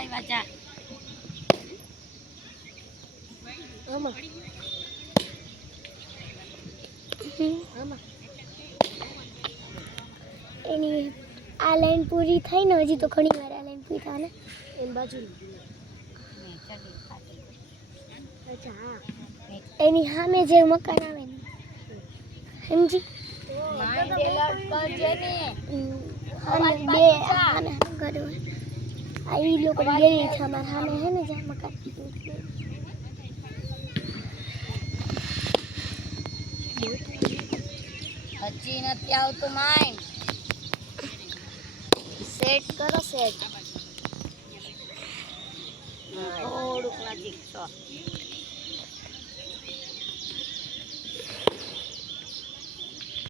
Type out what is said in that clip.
આવ્યા જા આમાં આમાં એની આ લાઈન પૂરી થઈ ને હજી તો ઘણી વાર આ લાઈન પૂરી થાય ને એની બાજુ અચ્છા હા એની સામે જે મકાન આવે ને સમજી માઇન્ડ એલર્ટ કરજે ને સામે બે સામે ઘર હોય આ ઈ લોકો ગેલી છે અમારા સામે હે ને જ્યાં મકાન હજી નથી આવતું માઇન્ડ સેટ કરો સેટ થોડુંક નજીક છો